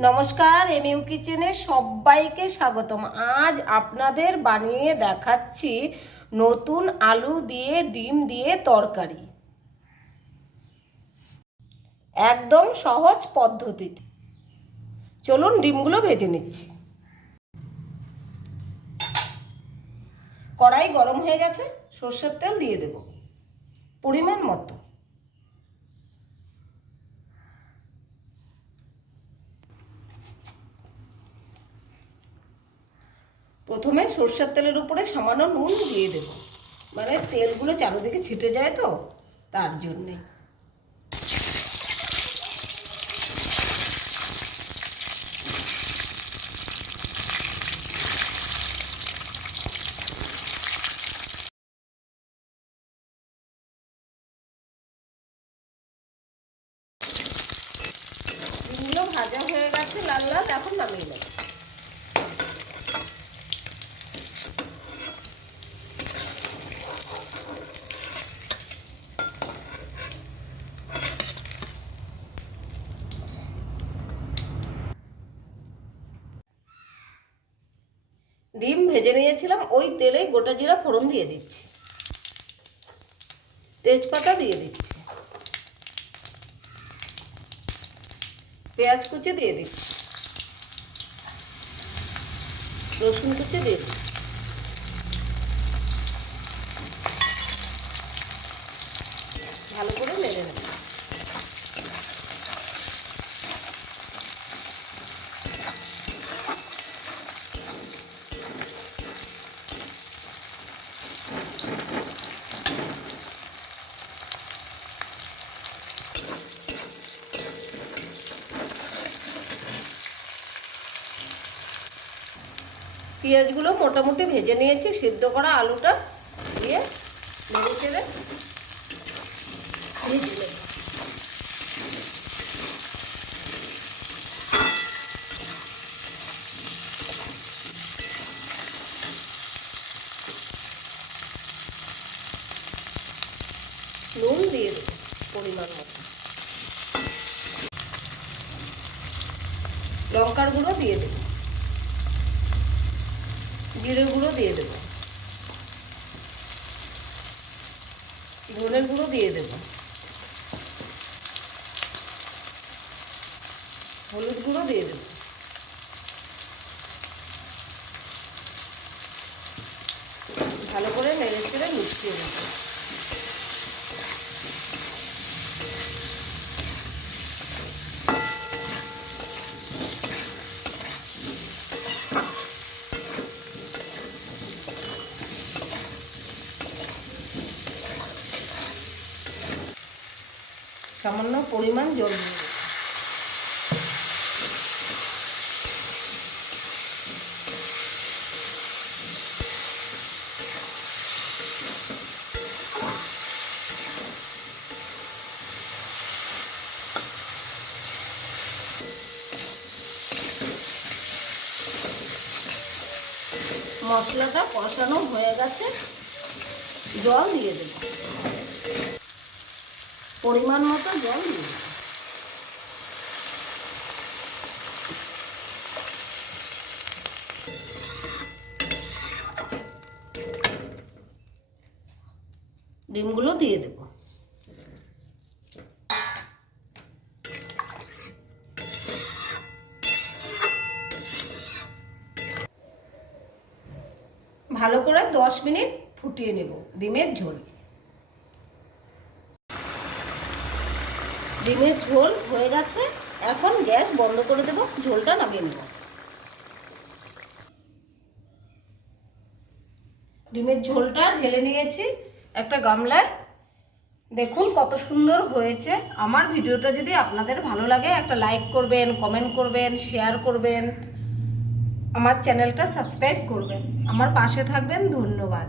নমস্কার M U কিচেনে সবাইকে স্বাগতম। আজ আপনাদের বানিয়ে দেখাচ্ছি নতুন আলু দিয়ে, ডিম দিয়ে তরকারি। একদম সহজ পদ্ধতিতে। চলুন ডিমগুলো ভেজে নিচ্ছি। কড়াই গরম হয়ে গেছে, সর্ষের তেল দিয়ে দেব। পরিমাণ মতো। প্রথমে সর্ষের তেলের উপরে সামান্য নুন দিয়ে দেব। মানে তেলগুলো চারিদিকে ছিটে যায় তো, তার জন্যে। ভাজা হয়ে গেছে, লাল লাল, এখন নামিয়ে নেব। ডিম ভেজে নিয়েছিলাম, ওই তেলে গোটা জিরা ফোড়ন দিয়ে দিচ্ছি। তেজপাতা দিয়ে দিচ্ছি। পেঁয়াজ কুচি দিয়ে দিচ্ছি। রসুন কুচি দিয়ে দিচ্ছি ভালো করে নেড়ে নেব পেঁয়াজগুলো মোটামুটি ভেজে নিয়েছি, সিদ্ধ করা আলুটা দিয়ে ভেজে নেব। নুন দিয়ে পরিমাণ মতো। লঙ্কার গুঁড়ো দিয়ে দেবো। জিরে গুঁড়ো দিয়ে দেবো। ধনের গুঁড়ো দিয়ে দেবো। হলুদ গুঁড়ো দিয়ে দেবো। ভালো করে নেড়ে ছেড়ে মিশিয়ে দেবো সামান্য পরিমাণ জল দিয়ে। মশলাটা কষানো হয়ে গেছে জল দিয়ে দেবো পরিমাণ মতো জল দিয়ে ডিমগুলো দিয়ে দেব। ভালো করে দশ মিনিট ফুটিয়ে নেব ডিমের ঝোল। ডিমের ঝোল হয়ে গেছে। এখন গ্যাস বন্ধ করে দেব, ঝোলটা নামিয়ে নেব। ডিমের ঝোলটা ঢেলে নিয়েছি একটা গামলায়। দেখুন কত সুন্দর হয়েছে। আমার ভিডিওটা যদি আপনাদের ভালো লাগে, একটা লাইক করবেন, কমেন্ট করবেন, শেয়ার করবেন। আমার চ্যানেলটা সাবস্ক্রাইব করবেন। আমার পাশে থাকবেন, ধন্যবাদ।